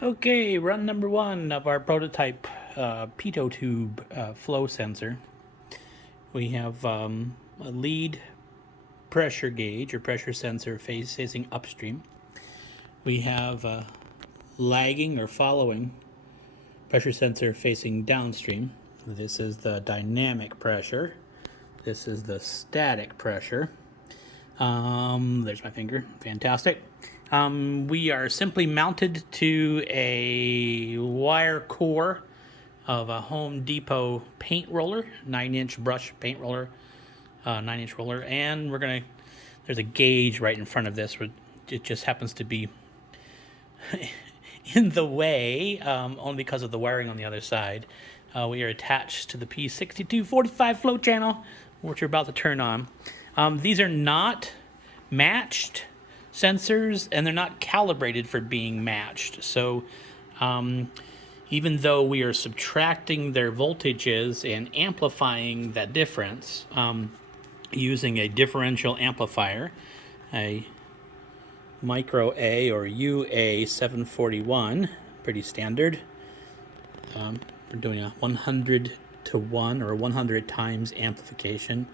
Okay, run number one of our prototype pitot tube flow sensor. We have a lead pressure gauge or pressure sensor facing upstream. We have a lagging or following pressure sensor facing downstream. This is the dynamic pressure. This is the static pressure. There's my finger. Fantastic. We are simply mounted to a wire core of a Home Depot paint roller, 9-inch brush paint roller, 9-inch roller, and there's a gauge right in front of this. It just happens to be in the way, only because of the wiring on the other side. We are attached to the P6245 flow channel, which we're about to turn on. These are not matched sensors, and they're not calibrated for being matched. So even though we are subtracting their voltages and amplifying that difference using a differential amplifier, a micro A or UA741, pretty standard. We're doing a 100 to 1 or 100 times amplification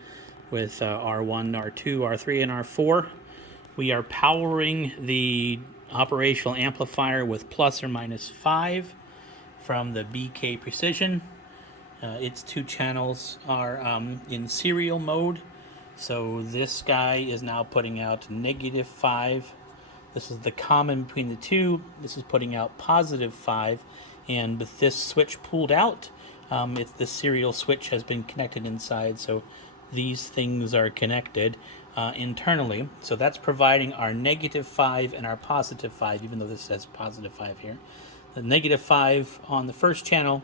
with R1, R2, R3, and R4. We are powering the operational amplifier with plus or minus 5 from the BK Precision. Its two channels are in serial mode. So this guy is now putting out negative 5. This is the common between the two. This is putting out positive 5. And with this switch pulled out, the serial switch has been connected inside. So these things are connected internally. So that's providing our negative 5 and our positive 5, even though this says positive 5 here. The negative 5 on the first channel,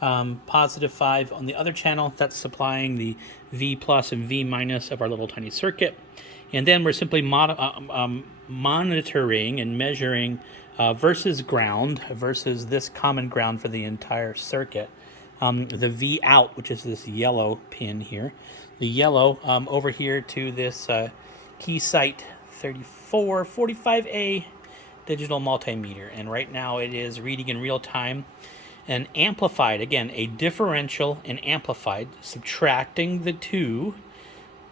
positive 5 on the other channel. That's supplying the V plus and V minus of our little tiny circuit. And then we're simply monitoring and measuring versus ground versus this common ground for the entire circuit. The V out, which is this yellow pin here. The yellow over here to this Keysight 3445A digital multimeter. And right now it is reading in real time and amplified. Again, a differential and amplified, subtracting the two.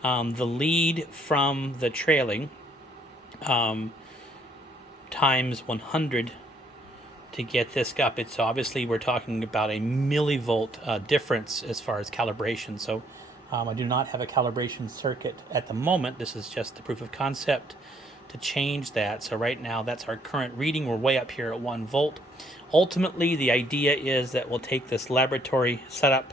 The lead from the trailing times 100 to get this up. It's obviously, we're talking about a millivolt difference as far as calibration. So I do not have a calibration circuit at the moment. This is just the proof of concept to change that. So right now that's our current reading. We're way up here at 1 volt. Ultimately, the idea is that we'll take this laboratory setup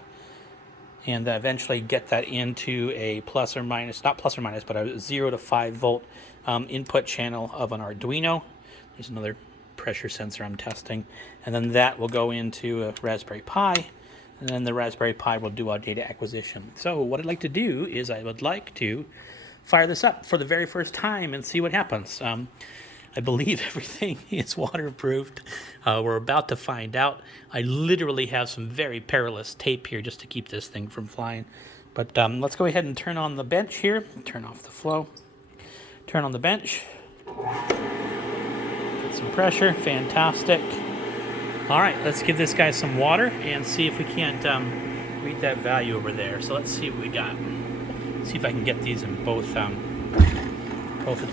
and eventually get that into a plus or minus, not plus or minus, but a 0 to 5 volt input channel of an Arduino. There's another pressure sensor I'm testing. And then that will go into a Raspberry Pi. And then the Raspberry Pi will do our data acquisition. So what I'd like to do is I would like to fire this up for the very first time and see what happens. I believe everything is waterproofed. We're about to find out. I literally have some very perilous tape here just to keep this thing from flying. But let's go ahead and turn on the bench here. Turn off the flow. Turn on the bench. Get some pressure. Fantastic. All right, let's give this guy some water and see if we can't read that value over there. So let's see what we got. See if I can get these in both at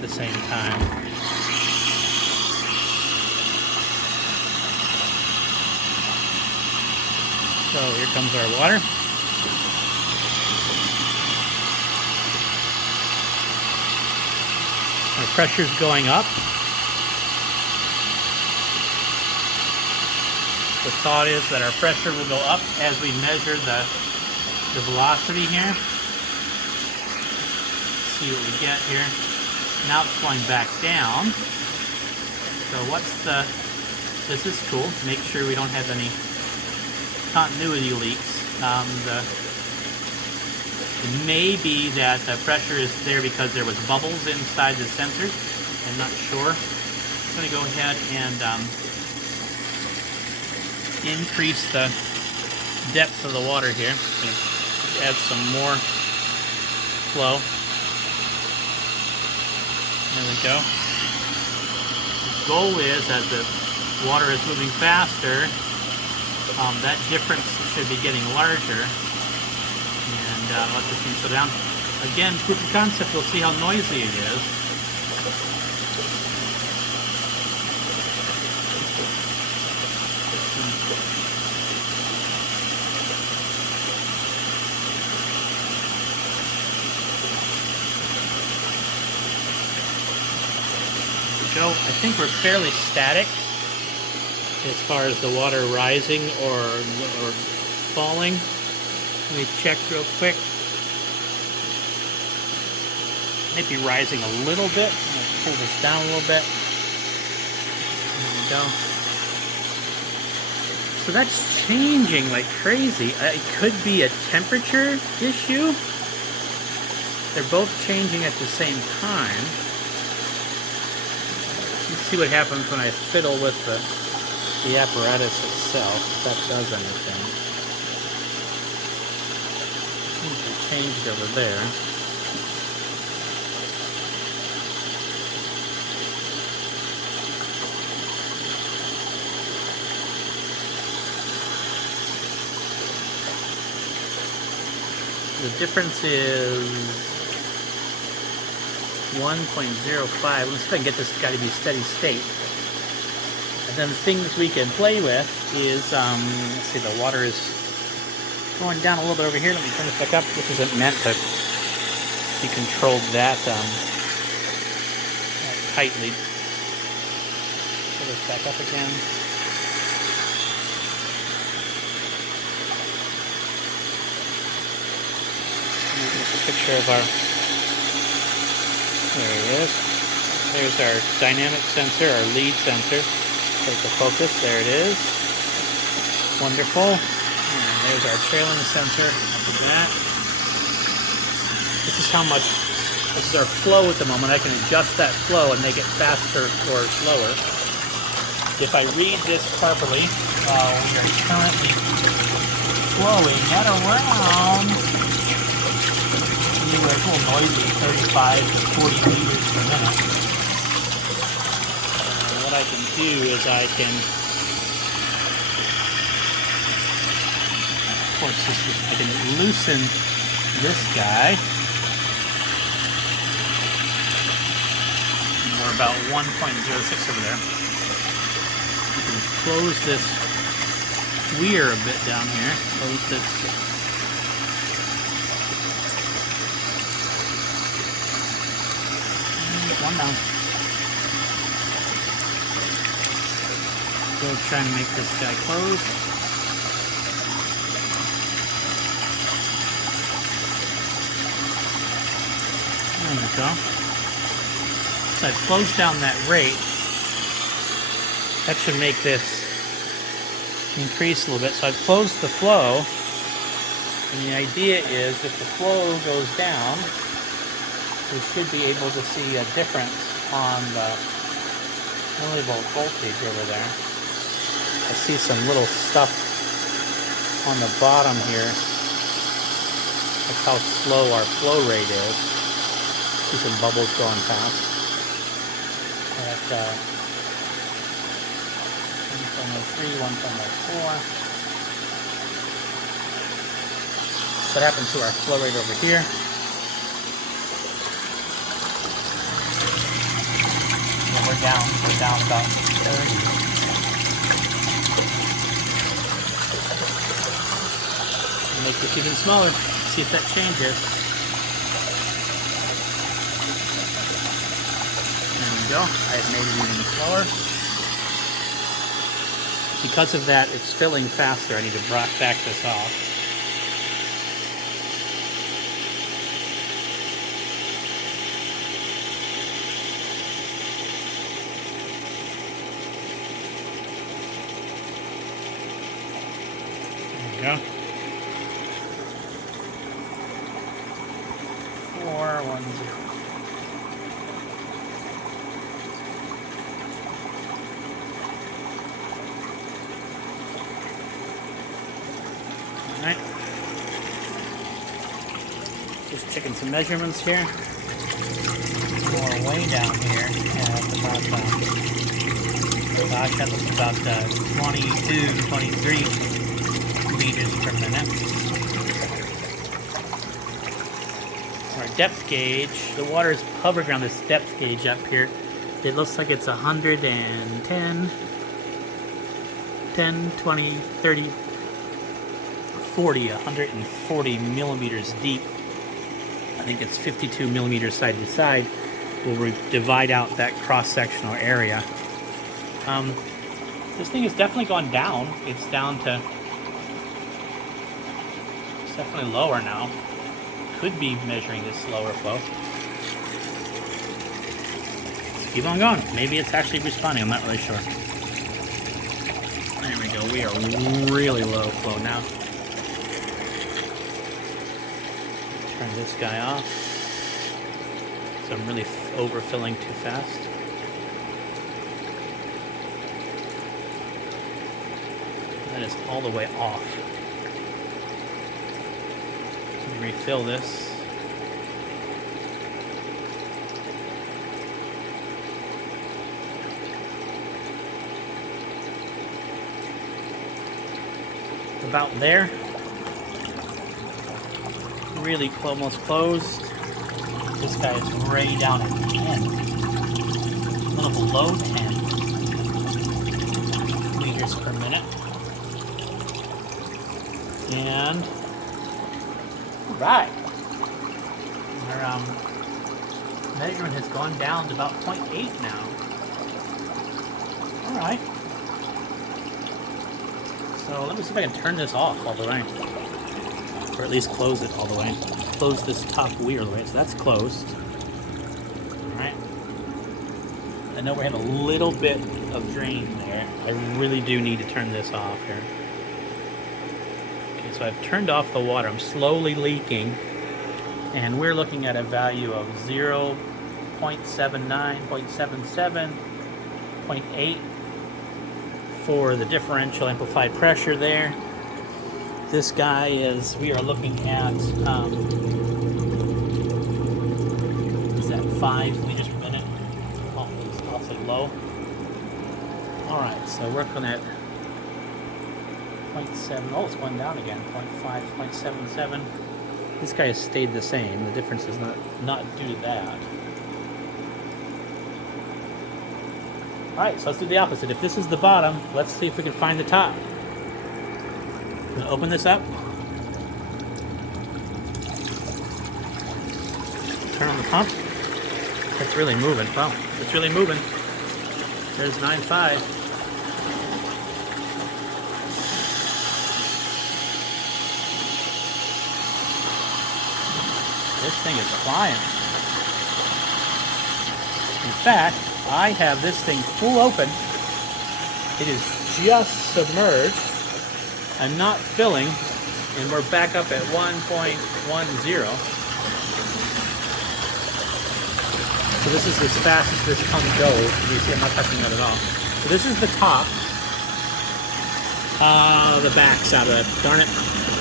the same time. So here comes our water. Our pressure's going up. The thought is that our pressure will go up as we measure the velocity here. Let's see what we get here. Now it's going back down. So this is cool. Make sure we don't have any continuity leaks. It may be that the pressure is there because there was bubbles inside the sensor. I'm not sure. I'm going to go ahead and increase the depth of the water here. I'm going to add some more flow. There we go. The goal is that the water is moving faster, that difference should be getting larger. And let this thing slow down. Again, proof of concept, we'll see how noisy it is. There we go. I think we're fairly static as far as the water rising or falling. Let me check real quick. Might be rising a little bit. I'm going to pull this down a little bit. There we go. So that's changing like crazy. It could be a temperature issue. They're both changing at the same time. Let's see what happens when I fiddle with the apparatus itself, if that does anything. Seems to be changed over there. The difference is 1.05. Let's see if I can get this guy to be steady state. And then the things we can play with is, let's see, the water is going down a little bit over here. Let me turn this back up. This isn't meant to be controlled that tightly. Pull this back up again. Here's a picture of our, there it is. There's our dynamic sensor, our lead sensor. Take the focus, there it is. Wonderful. And there's our trailing sensor. Look at that. This is how much, this is our flow at the moment. I can adjust that flow and make it faster or slower. If I read this properly, we are currently flowing at around, anywhere, it's a little noisy, 35 to 40 liters per minute. What I can do is I can, of course, I can loosen this guy. And we're about 1.06 over there. You can close this weir a bit down here. Close this. One down. Still trying to make this guy close. There we go. So I've closed down that rate. That should make this increase a little bit. So I've closed the flow. And the idea is if the flow goes down, we should be able to see a difference on the millivolt voltage over there. I see some little stuff on the bottom here. That's how slow our flow rate is. See some bubbles going past. At 1.03, 1.04. What happened to our flow rate over here? We're down about 30. Make this even smaller. See if that changes. There we go. I've made it even smaller. Because of that, it's filling faster. I need to back this off. Go. 410. All right. Just checking some measurements here. More way down here at about Gosh, that looks about 22, 23 meters per minute. Our depth gauge, the water is hovering around this depth gauge up here. It looks like it's 110, 10, 20, 30, 40, 140 millimeters deep. I think it's 52 millimeters side to side. We'll divide out that cross-sectional area. This thing has definitely gone down. It's down to, it's definitely lower now. Could be measuring this lower flow. Let's keep on going. Maybe it's actually responding. I'm not really sure. There we go. We are really low flow now. Turn this guy off. So I'm really overfilling too fast. That is all the way off. Refill this. About there. Really almost closed. This guy is way down at 10. A little below 10 meters per minute. And right. Our measurement has gone down to about 0.8 now. All right. So let me see if I can turn this off all the way. Or at least close it all the way. Close this top weir all the way. So that's closed. All right. I know we have a little bit of drain there. I really do need to turn this off here. So I've turned off the water. I'm slowly leaking, and we're looking at a value of 0.79, 0.77, 0.8 for the differential amplified pressure there. This guy is, we are looking at, is that 5 liters per minute? Awfully low. All right, so we're looking at 0.7, oh, it's going down again, 0.5, 0.77. This guy has stayed the same. The difference is not due to that. All right, so let's do the opposite. If this is the bottom, let's see if we can find the top. I'm gonna open this up. Turn on the pump. It's really moving. Wow, it's really moving. There's 9.5. This thing is flying. In fact, I have this thing full open. It is just submerged. I'm not filling, and we're back up at 1.10. So this is as fast as this pump goes. You see I'm not touching that at all. So this is the top. The back's out of it. Darn it.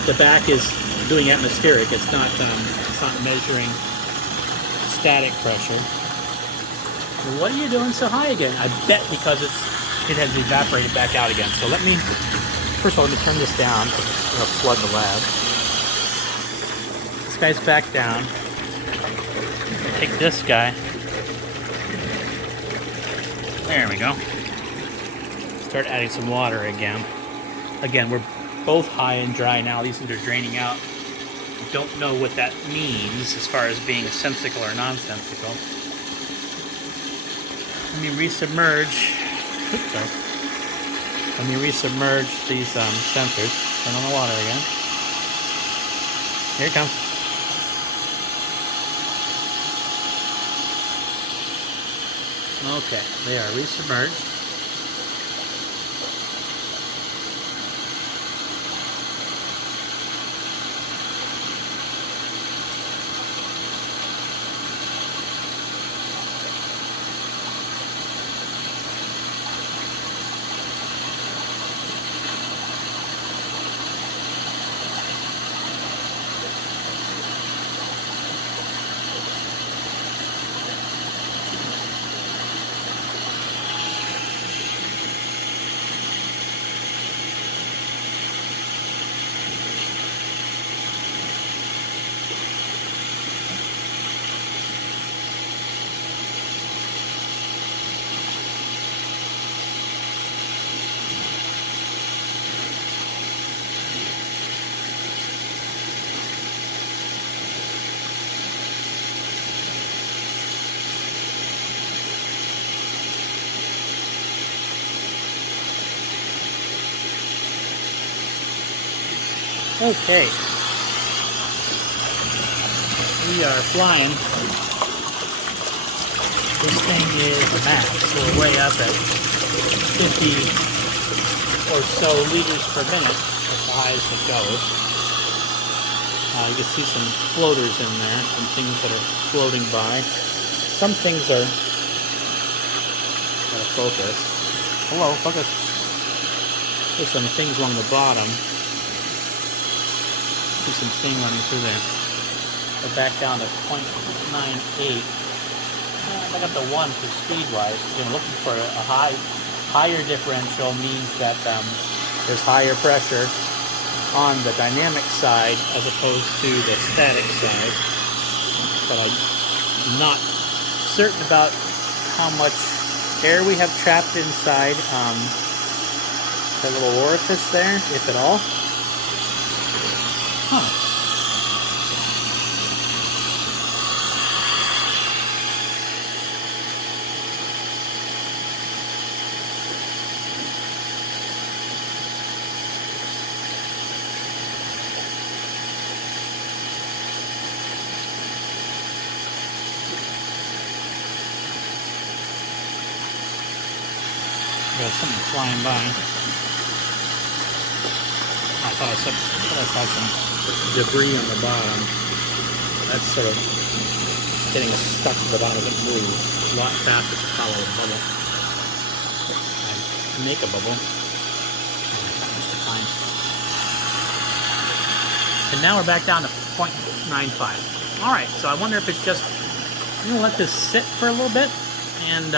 The back is doing atmospheric. It's not measuring static pressure. What are you doing so high again? I bet because it has evaporated back out again. So let me, first of all, let me turn this down. I'm going to flood the lab. This guy's back down. Take this guy. There we go. Start adding some water again. Again, we're both high and dry now. These things are draining out. Don't know what that means as far as being sensical or non-sensical. Let me resubmerge. Oops, sorry. Let me resubmerge these sensors. Turn on the water again. Here it comes. Okay, they are resubmerged. Okay. We are flying. This thing is a max. We're way up at 50 or so liters per minute. That's the highest it goes. You can see some floaters in there, some things that are floating by. Some things are... Gotta focus. Hello, focus. There's some things along the bottom. See some steam running through there. We're back down to 0.98. Back up to 1 for speed-wise. Again, looking for a higher differential means that there's higher pressure on the dynamic side as opposed to the static side. But I'm not certain about how much air we have trapped inside that little orifice there, if at all. Huh. There's something flying by. I thought I saw some debris on the bottom. That's sort of getting us stuck to the bottom. It doesn't move a lot faster to follow a bubble. I make a bubble. And now we're back down to 0.95. Alright, so I wonder if it's just... I'm going to let this sit for a little bit and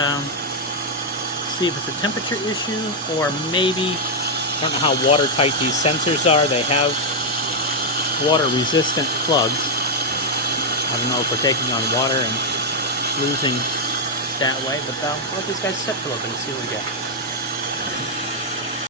see if it's a temperature issue, or maybe, I don't know how watertight these sensors are. They have water-resistant plugs. I don't know if we're taking on water and losing that way, but I'll let these guys sit for a little bit and see what we get.